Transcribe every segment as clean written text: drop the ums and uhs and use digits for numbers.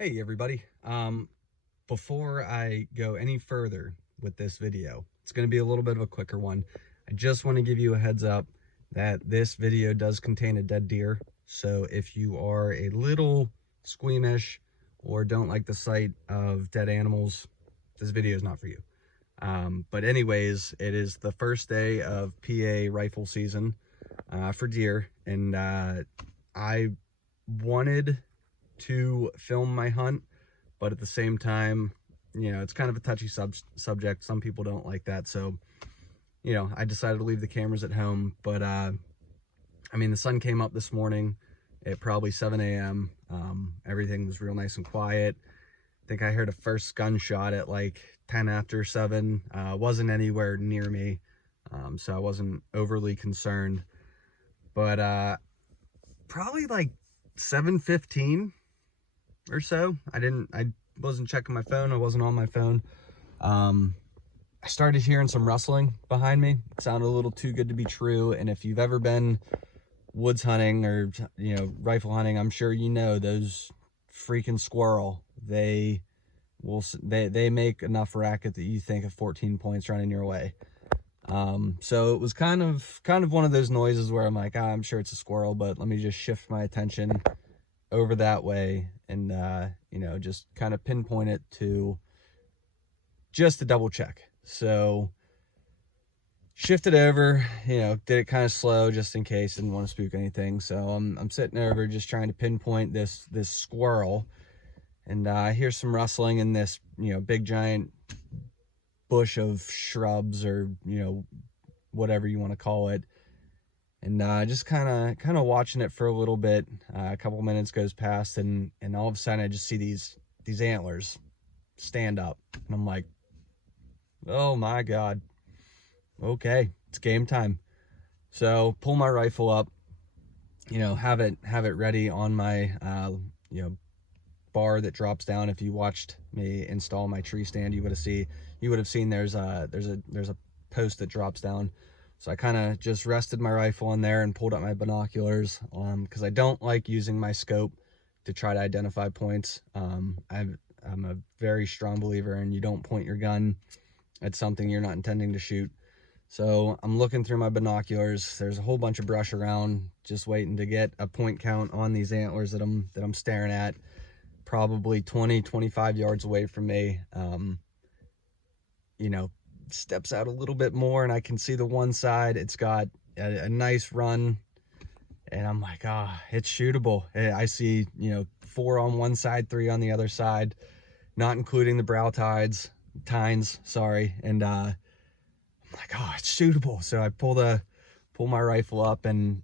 Hey everybody, before I go any further with this video, it's going to be a little bit of a quicker one. I just want to give you a heads up that this video does contain a dead deer. So if you are a little squeamish or don't like the sight of dead animals, this video is not for you. But anyways, it is the first day of PA rifle season for deer, and I wanted to film my hunt, but at the same time, it's kind of a touchy subject. Some people don't like that, so I decided to leave the cameras at home. But I mean, the sun came up this morning at probably 7 a.m. Everything was real nice and quiet. I think I heard a first gunshot at like 10 after 7. Wasn't anywhere near me, so I wasn't overly concerned. But probably like 7:15 or so, I wasn't checking my phone. I wasn't on my phone. I started hearing some rustling behind me. It sounded a little too good to be true. And if you've ever been woods hunting or rifle hunting, I'm sure you know those freaking squirrel. They make enough racket that you think of 14 points running your way. So it was kind of one of those noises where I'm like, I'm sure it's a squirrel, but let me just shift my attention over that way and just kind of pinpoint it to just to double check. So shifted over, did it kind of slow just in case, didn't want to spook anything. So I'm sitting over just trying to pinpoint this squirrel, and I hear some rustling in this big giant bush of shrubs, or whatever you want to call it. And just kind of watching it for a little bit. A couple minutes goes past, and all of a sudden I just see these antlers stand up, and I'm like, oh my god, okay, it's game time. So pull my rifle up, have it ready on my bar that drops down. If you watched me install my tree stand, you would have seen there's a post that drops down. So I kind of just rested my rifle in there and pulled up my binoculars, because I don't like using my scope to try to identify points. I'm a very strong believer in you don't point your gun at something you're not intending to shoot. So I'm looking through my binoculars. There's a whole bunch of brush around, just waiting to get a point count on these antlers that I'm staring at, probably 20-25 yards away from me. Steps out a little bit more, and I can see the one side. It's got a nice run, and I'm like, it's shootable. I see 4 on one side, 3 on the other side, not including the brow tines, sorry. And I'm like, it's shootable. So I pull my rifle up, and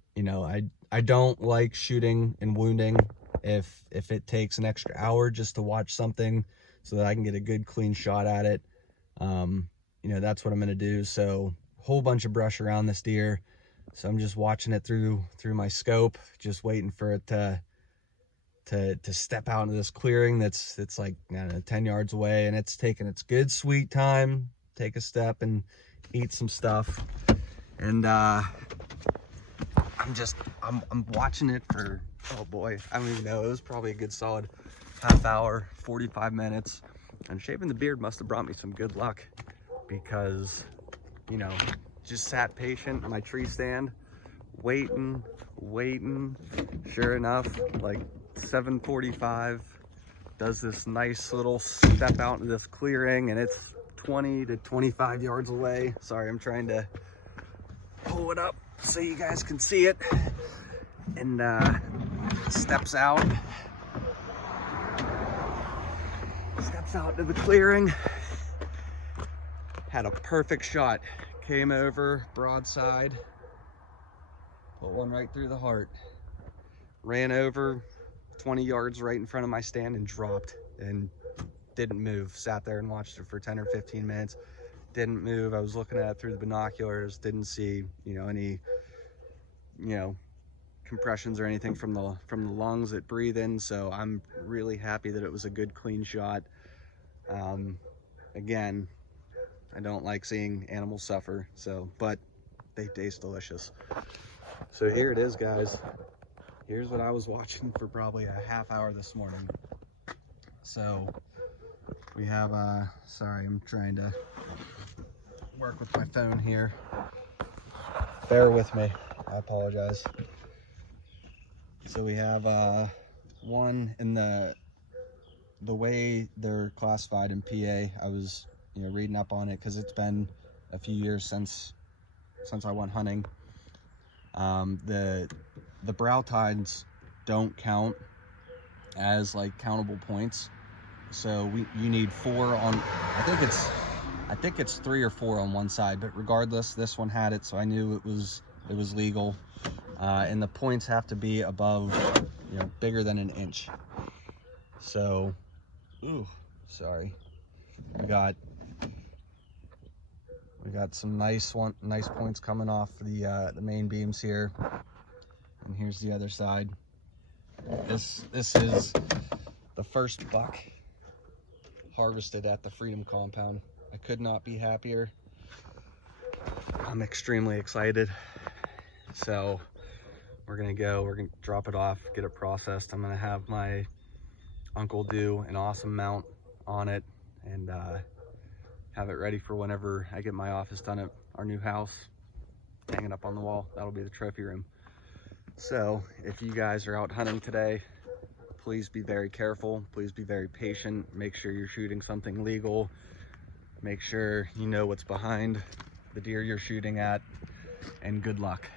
I don't like shooting and wounding if it takes an extra hour just to watch something so that I can get a good clean shot at it. That's what I'm going to do. So whole bunch of brush around this deer. So I'm just watching it through my scope, just waiting for it to step out into this clearing that's like 10 yards away, and it's taking its good sweet time, take a step and eat some stuff. And I'm watching it for, oh boy, I don't even know, it was probably a good solid half hour, 45 minutes. And shaving the beard must have brought me some good luck, because just sat patient in my tree stand, waiting. Sure enough, like 7:45, does this nice little step out into this clearing, and it's 20 to 25 yards away. Sorry, I'm trying to pull it up so you guys can see it. And steps out to the clearing. Had a perfect shot, came over broadside, put one right through the heart, ran over 20 yards right in front of my stand and dropped, and didn't move. Sat there and watched it for 10 or 15 minutes, didn't move. I was looking at it through the binoculars, didn't see any compressions or anything from the lungs that breathe in. So I'm really happy that it was a good clean shot. Again, I don't like seeing animals suffer, but they taste delicious. So here it is, guys. Here's what I was watching for probably a half hour this morning. So we have, sorry, I'm trying to work with my phone here. Bear with me, I apologize. So we have one in the way they're classified in PA. I was reading up on it because it's been a few years since I went hunting. The brow tines don't count as like countable points, so you need 4 on, I think it's 3 or 4 on one side, but regardless, this one had it, so I knew it was legal. And the points have to be above, bigger than an inch. So, ooh, sorry. We got some nice points coming off the main beams here, and here's the other side. This is the first buck harvested at the Freedom Compound. I could not be happier. I'm extremely excited. So we're gonna drop it off, get it processed. I'm gonna have my uncle do an awesome mount on it, and have it ready for whenever I get my office done at our new house, hanging up on the wall. That'll be the trophy room. So if you guys are out hunting today, please be very careful, please be very patient, make sure you're shooting something legal, make sure you know what's behind the deer you're shooting at, and good luck.